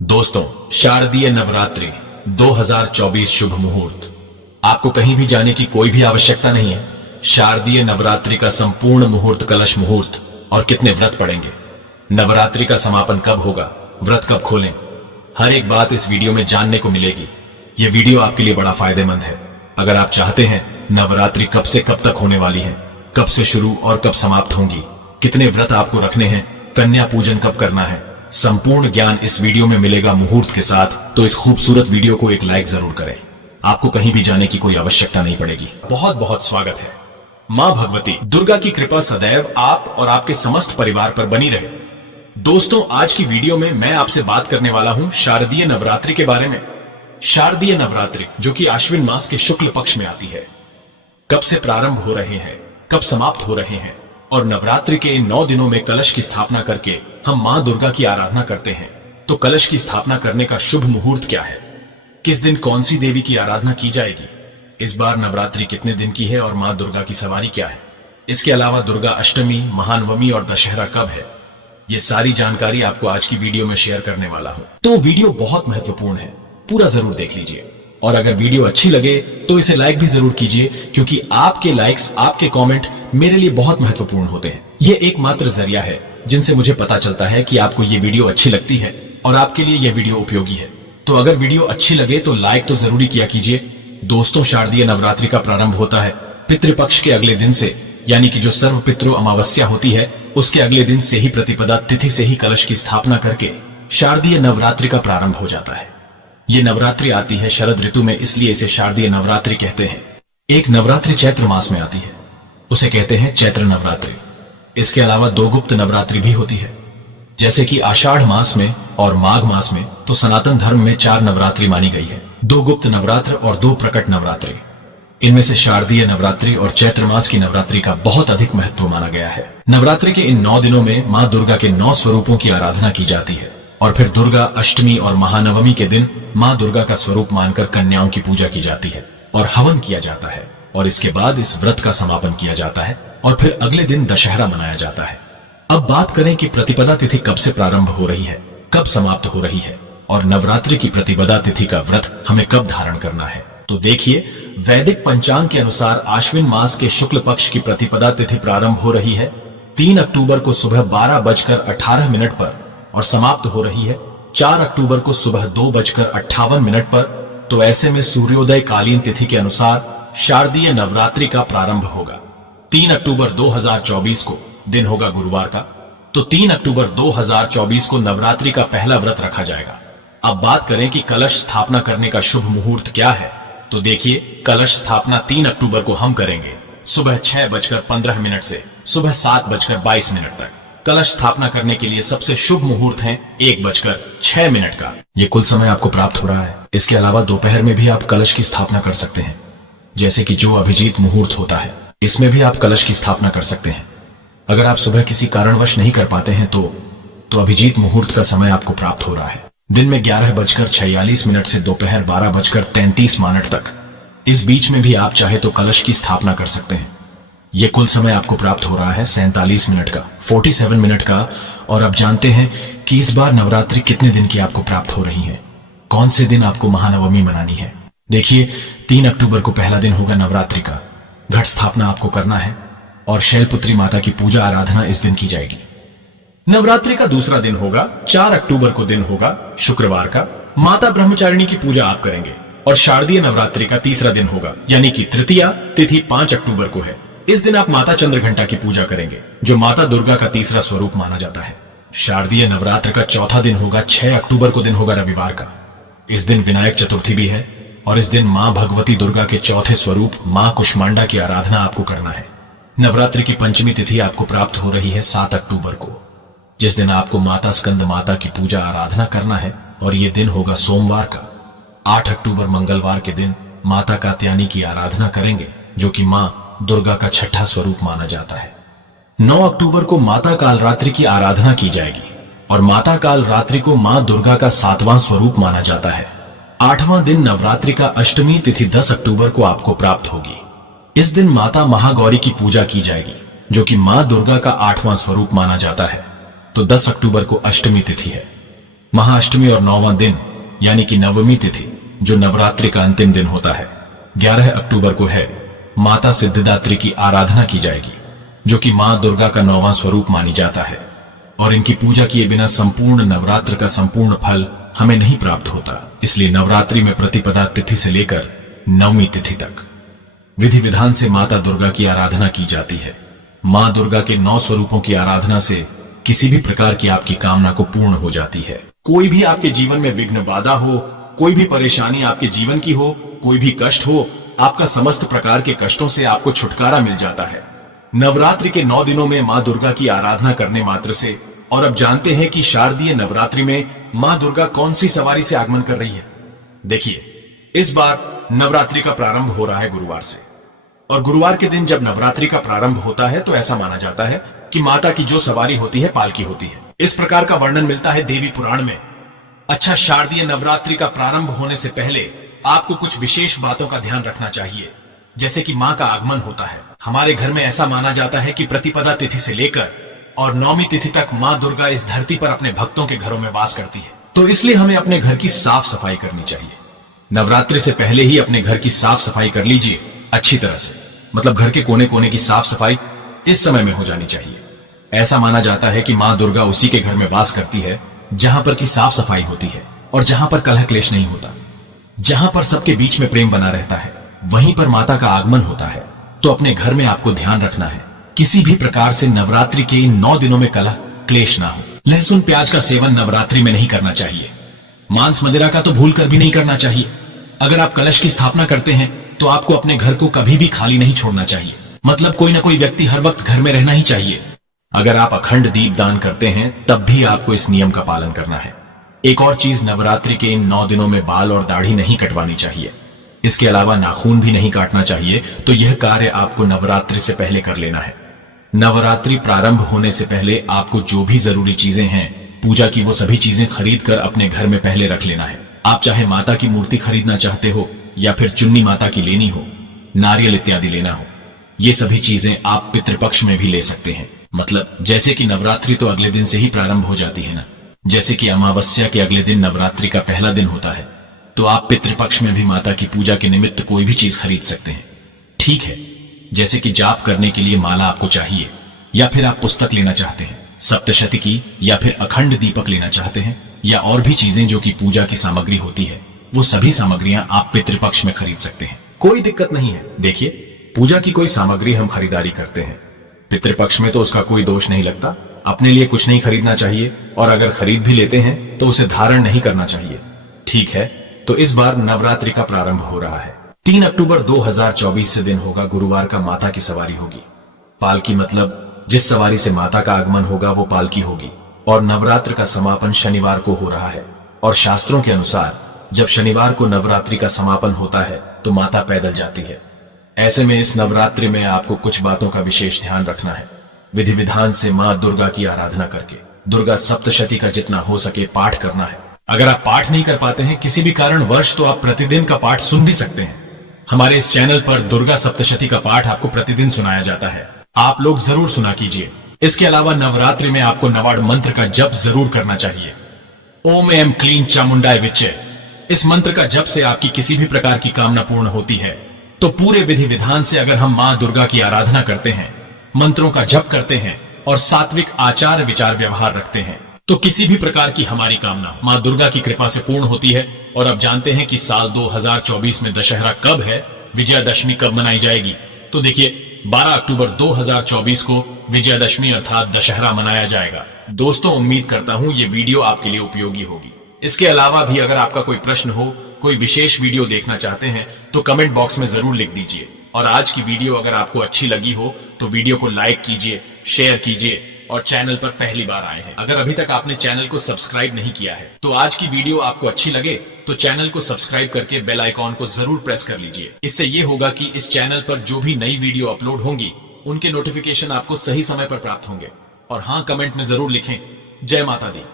दोस्तों, शारदीय नवरात्रि 2024 शुभ मुहूर्त। आपको कहीं भी जाने की कोई भी आवश्यकता नहीं है। शारदीय नवरात्रि का संपूर्ण मुहूर्त, कलश मुहूर्त और कितने व्रत पड़ेंगे, नवरात्रि का समापन कब होगा, व्रत कब खोलें, हर एक बात इस वीडियो में जानने को मिलेगी। यह वीडियो आपके लिए बड़ा फायदेमंद है। अगर आप चाहते हैं नवरात्रि कब से कब तक होने वाली है, कब से शुरू और कब समाप्त होंगी, कितने व्रत आपको रखने हैं, कन्या पूजन कब करना है, संपूर्ण ज्ञान इस वीडियो में मिलेगा मुहूर्त के साथ। तो इस खूबसूरत वीडियो को एक लाइक जरूर करें। आपको कहीं भी जाने की कोई आवश्यकता नहीं पड़ेगी। बहुत बहुत स्वागत है। मां भगवती दुर्गा की कृपा सदैव आप और आपके समस्त परिवार पर बनी रहे। दोस्तों, आज की वीडियो में मैं आपसे बात करने वाला हूं शारदीय नवरात्रि के बारे में। शारदीय नवरात्रि जो कि आश्विन मास के शुक्ल पक्ष में आती है, कब से प्रारंभ हो रहे हैं, कब समाप्त हो रहे हैं, और नवरात्रि के इन 9 दिनों में कलश की स्थापना करके हम मां दुर्गा की आराधना करते हैं। तो कलश की स्थापना करने का शुभ मुहूर्त क्या है, किस दिन कौन सी देवी की आराधना की जाएगी, इस बार नवरात्रि कितने दिन की है और मां दुर्गा की सवारी क्या है, इसके अलावा दुर्गा अष्टमी, महानवमी और दशहरा कब है, ये सारी जानकारी आपको आज की वीडियो में शेयर करने वाला हूं। तो वीडियो बहुत महत्वपूर्ण है, पूरा जरूर देख लीजिए। और अगर वीडियो अच्छी लगे तो इसे लाइक भी जरूर कीजिए, क्योंकि आपके लाइक्स, आपके कमेंट मेरे लिए बहुत महत्वपूर्ण होते हैं। ये एकमात्र जरिया है जिनसे मुझे पता चलता है कि आपको ये वीडियो अच्छी लगती है और आपके लिए यह वीडियो उपयोगी है। तो अगर वीडियो अच्छी लगे तो लाइक तो जरूरी किया कीजिए। दोस्तों, शारदीय नवरात्रि का प्रारंभ होता है पितृपक्ष के अगले दिन से, यानी कि जो सर्व पितृ अमावस्या होती है उसके अगले दिन से ही, प्रतिपदा तिथि से ही कलश की स्थापना करके शारदीय नवरात्रि का प्रारंभ हो जाता है। ये नवरात्रि आती है शरद ऋतु में, इसलिए इसे शारदीय नवरात्रि कहते हैं। एक नवरात्रि चैत्र मास में आती है, उसे कहते हैं चैत्र नवरात्रि। इसके अलावा 2 गुप्त नवरात्रि भी होती है, जैसे कि आषाढ़ मास में और माघ मास में। तो सनातन धर्म में 4 नवरात्रि मानी गई है, 2 गुप्त नवरात्र और 2 प्रकट नवरात्रि। इनमें से शारदीय नवरात्रि और चैत्र मास की नवरात्रि का बहुत अधिक महत्व माना गया है। नवरात्रि के इन 9 दिनों में मां दुर्गा के 9 स्वरूपों की आराधना की जाती है, और फिर दुर्गा अष्टमी और महानवमी के दिन मां दुर्गा का स्वरूप मानकर कन्याओं की पूजा की जाती है और हवन किया जाता है, और इसके बाद इस व्रत का समापन किया जाता है, और फिर अगले दिन दशहरा मनाया जाता है। अब बात करें कि प्रतिपदा तिथि कब से प्रारंभ हो रही है, कब समाप्त हो रही है, और नवरात्रि की प्रतिपदा तिथि का व्रत हमें कब धारण करना है। तो देखिए, वैदिक पंचांग के अनुसार आश्विन मास के शुक्ल पक्ष की प्रतिपदा तिथि प्रारंभ हो रही है 3 अक्टूबर को सुबह 12:18 पर और समाप्त हो रही है 4 अक्टूबर को सुबह 2:58 पर। तो ऐसे में सूर्योदय कालीन तिथि के अनुसार शारदीय नवरात्रि का प्रारंभ होगा 3 अक्टूबर 2024 को, दिन होगा गुरुवार का। तो 3 अक्टूबर 2024 को नवरात्रि का पहला व्रत रखा जाएगा। अब बात करें कि कलश स्थापना करने का शुभ मुहूर्त क्या है, तो देखिए, कलश स्थापना 3 अक्टूबर को हम करेंगे सुबह 6:15 से सुबह 7:22 तक। कलश स्थापना करने के लिए सबसे शुभ मुहूर्त है 1:06 का। ये कुल समय आपको प्राप्त हो रहा है। इसके अलावा दोपहर में भी आप कलश की स्थापना कर सकते हैं, जैसे कि जो अभिजीत मुहूर्त होता है, इसमें भी आप कलश की स्थापना कर सकते हैं। अगर आप सुबह किसी कारणवश नहीं कर पाते हैं तो अभिजीत मुहूर्त का समय आपको प्राप्त हो रहा है दिन में 11:46 से दोपहर 12:33 तक। इस बीच में भी आप चाहे तो कलश की स्थापना कर सकते हैं। ये कुल समय आपको प्राप्त हो रहा है 47 मिनट का, 47 मिनट का। और अब जानते हैं कि इस बार नवरात्रि कितने दिन की आपको प्राप्त हो रही है, कौन से दिन आपको महानवमी मनानी है। देखिए, 3 अक्टूबर को पहला दिन होगा नवरात्रि का, घट स्थापना आपको करना है, और शैलपुत्री माता की पूजा आराधना इस दिन की जाएगी। नवरात्रि का दूसरा दिन होगा 4 अक्टूबर को, दिन होगा शुक्रवार का, माता ब्रह्मचारिणी की पूजा आप करेंगे। और शारदीय नवरात्रि का तीसरा दिन होगा, यानी कि तृतीया तिथि 5 अक्टूबर को है। इस दिन आप माता चंद्रघंटा की पूजा करेंगे, जो माता दुर्गा का तीसरा स्वरूप माना जाता है। शारदीय नवरात्र का चौथा दिन होगा 6 अक्टूबर को, दिन होगा रविवार का। इस दिन विनायक चतुर्थी भी है, और इस दिन मां भगवती दुर्गा के चौथे स्वरूप मां कुष्मांडा की आराधना आपको करना है। नवरात्रि की पंचमी तिथि आपको प्राप्त हो रही है 7 अक्टूबर को, जिस दिन आपको माता स्कंद माता की पूजा आराधना करना है, और ये दिन होगा सोमवार का। 8 अक्टूबर मंगलवार के दिन माता कात्यायनी की आराधना करेंगे, जो कि मां दुर्गा का छठा स्वरूप माना जाता है। 9 अक्टूबर को माता कालरात्रि की आराधना की जाएगी, और माता कालरात्रि को मां दुर्गा का 7वां स्वरूप माना जाता है। 8वां दिन नवरात्रि का अष्टमी तिथि 10 अक्टूबर को आपको प्राप्त होगी। इस दिन माता महागौरी की पूजा की जाएगी, जो कि मां दुर्गा का 8वां स्वरूप माना जाता है। तो 10 अक्टूबर को अष्टमी तिथि है। महाअष्टमी और 9वां दिन यानी कि नवमी तिथि जो नवरात्रि का अंतिम दिन होता है 11 अक्टूबर को है, माता सिद्धिदात्री की आराधना की जाएगी, जो कि मां दुर्गा का 9वां स्वरूप मानी जाता है। और इनकी पूजा किए बिना संपूर्ण नवरात्र का संपूर्ण फल हमें नहीं प्राप्त होता। इसलिए नवरात्रि में प्रतिपदा तिथि से लेकर नवमी तिथि तक विधि विधान से माता दुर्गा की आराधना की जाती है। मां दुर्गा के 9 स्वरूपों की आराधना से किसी भी प्रकार की आपकी कामना को पूर्ण हो जाती है। कोई भी आपके जीवन में विघ्न बाधा हो, कोई भी परेशानी आपके जीवन की हो, कोई भी कष्ट हो, आपका समस्त प्रकार के कष्टों से आपको छुटकारा मिल जाता है। नवरात्रि के 9 दिनों में मां दुर्गा की आराधना करने मात्र से। और अब जानते हैं कि शारदीय नवरात्रि में मां दुर्गा कौन सी सवारी से आगमन कर रही है। देखिए, इस बार नवरात्रि का प्रारंभ हो रहा है गुरुवार से, और गुरुवार के दिन जब नवरात्रि का प्रारंभ होता है तो ऐसा माना जाता है कि माता की जो सवारी होती है पालकी होती है। इस प्रकार का वर्णन मिलता है देवी पुराण में। अच्छा, शारदीय नवरात्रि का प्रारंभ होने से पहले आपको कुछ विशेष बातों का ध्यान रखना चाहिए, जैसे कि मां का आगमन होता है। हमारे घर में ऐसा माना जाता है कि प्रतिपदा तिथि से लेकर और नौमी तिथि तक मां दुर्गा इस धरती पर अपने भक्तों के घरों में वास करती है। तो इसलिए हमें अपने घर की साफ सफाई करनी चाहिए। नवरात्रि से पहले ही अपने घर की साफ सफाई कर लीजिए अच्छी तरह से, मतलब घर के कोने कोने की साफ सफाई इस समय में हो जानी चाहिए। ऐसा माना जाता है कि मां दुर्गा उसी के घर में वास करती है जहां पर की साफ सफाई होती है और जहां पर कलह क्लेश नहीं होता, जहां पर सबके बीच में प्रेम बना रहता है, वहीं पर माता का आगमन होता है। तो अपने घर में आपको ध्यान रखना है किसी भी प्रकार से नवरात्रि के इन 9 दिनों में कलह क्लेश ना हो। लहसुन प्याज का सेवन नवरात्रि में नहीं करना चाहिए। मांस मदिरा का तो भूल कर भी नहीं करना चाहिए। अगर आप कलश की स्थापना करते हैं तो आपको अपने घर को कभी भी खाली नहीं छोड़ना चाहिए, मतलब कोई ना कोई व्यक्ति हर वक्त घर में रहना ही चाहिए। अगर आप अखंड दीप दान करते हैं तब भी आपको इस नियम का पालन करना है। एक और चीज, नवरात्रि के इन 9 दिनों में बाल और दाढ़ी नहीं कटवानी चाहिए। इसके अलावा नाखून भी नहीं काटना चाहिए। तो यह कार्य आपको नवरात्रि से पहले कर लेना है। नवरात्रि प्रारंभ होने से पहले आपको जो भी जरूरी चीजें हैं पूजा की, वो सभी चीजें खरीद कर अपने घर में पहले रख लेना है। आप चाहे माता की मूर्ति खरीदना चाहते हो या फिर चुन्नी माता की लेनी हो, नारियल इत्यादि लेना हो, ये सभी चीजें आप पितृपक्ष में भी ले सकते हैं। मतलब जैसे कि नवरात्रि तो अगले दिन से ही प्रारंभ हो जाती है ना, जैसे कि अमावस्या के अगले दिन नवरात्रि का पहला दिन होता है, तो आप पितृपक्ष में भी माता की पूजा के निमित्त कोई भी चीज खरीद सकते हैं। ठीक है, जैसे कि जाप करने के लिए माला आपको चाहिए, या फिर आप पुस्तक लेना चाहते हैं सप्तशती की, या फिर अखंड दीपक लेना चाहते हैं, या और भी चीजें जो कि पूजा की सामग्री होती है, वो सभी सामग्रियां आप पितृपक्ष में खरीद सकते हैं। कोई दिक्कत नहीं है। देखिए, पूजा की कोई सामग्री हम खरीदारी करते हैं पितृपक्ष में तो उसका कोई दोष नहीं लगता। अपने लिए कुछ नहीं खरीदना चाहिए, और अगर खरीद भी लेते हैं तो उसे धारण नहीं करना चाहिए। ठीक है, तो इस बार नवरात्रि का प्रारंभ हो रहा है। 3 अक्टूबर 2024 से दिन होगा गुरुवार का, माता की सवारी होगी। पालकी मतलब जिस सवारी से माता का आगमन होगा वो पालकी होगी। और नवरात्र का समापन शनिवार को हो रहा है, और शास्त्रों के अनुसार जब शनिवार को नवरात्रि का समापन होता है तो माता पैदल जाती है। ऐसे में इस नवरात्रि में आपको कुछ बातों का विशेष ध्यान रखना है। विधि विधान से मां दुर्गा की आराधना करके दुर्गा सप्तशती का जितना हो सके पाठ करना है। अगर आप पाठ नहीं कर पाते हैं किसी भी कारणवश, तो आप प्रतिदिन का पाठ सुन भी सकते हैं। हमारे इस चैनल पर दुर्गा सप्तशती का पाठ आपको प्रतिदिन सुनाया जाता है, आप लोग जरूर सुना कीजिए। इसके अलावा नवरात्रि में आपको नवाड़ मंत्र का जप जरूर करना चाहिए। ओम एम क्लीं चामुंडाय विच्चे। इस मंत्र का जप से आपकी किसी भी प्रकार की कामना पूर्ण होती है। तो पूरे विधि विधान से अगर हम मां दुर्गा की आराधना करते हैं, मंत्रों का जप करते हैं और सात्विक आचार विचार व्यवहार रखते हैं, तो किसी भी प्रकार की हमारी कामना मां दुर्गा की कृपा से पूर्ण होती है। और अब जानते हैं कि साल 2024 में दशहरा कब है, विजयादशमी कब मनाई जाएगी। तो देखिए, 12 अक्टूबर 2024 को विजयादशमी अर्थात दशहरा मनाया जाएगा। दोस्तों, उम्मीद करता हूं ये वीडियो आपके लिए उपयोगी होगी। इसके अलावा भी अगर आपका कोई प्रश्न हो, कोई विशेष वीडियो देखना चाहते हैं तो कमेंट बॉक्स में जरूर लिख दीजिए। और आज की वीडियो अगर आपको अच्छी लगी हो तो वीडियो को लाइक कीजिए, शेयर कीजिए, और चैनल पर पहली बार आए हैं, अगर अभी तक आपने चैनल को सब्सक्राइब नहीं किया है, तो आज की वीडियो आपको अच्छी लगे तो चैनल को सब्सक्राइब करके बेल आइकॉन को जरूर प्रेस कर लीजिए। इससे ये होगा कि इस चैनल पर जो भी नई वीडियो अपलोड होंगी उनके नोटिफिकेशन आपको सही समय पर प्राप्त होंगे। और हाँ, कमेंट में जरूर लिखें, जय माता दी।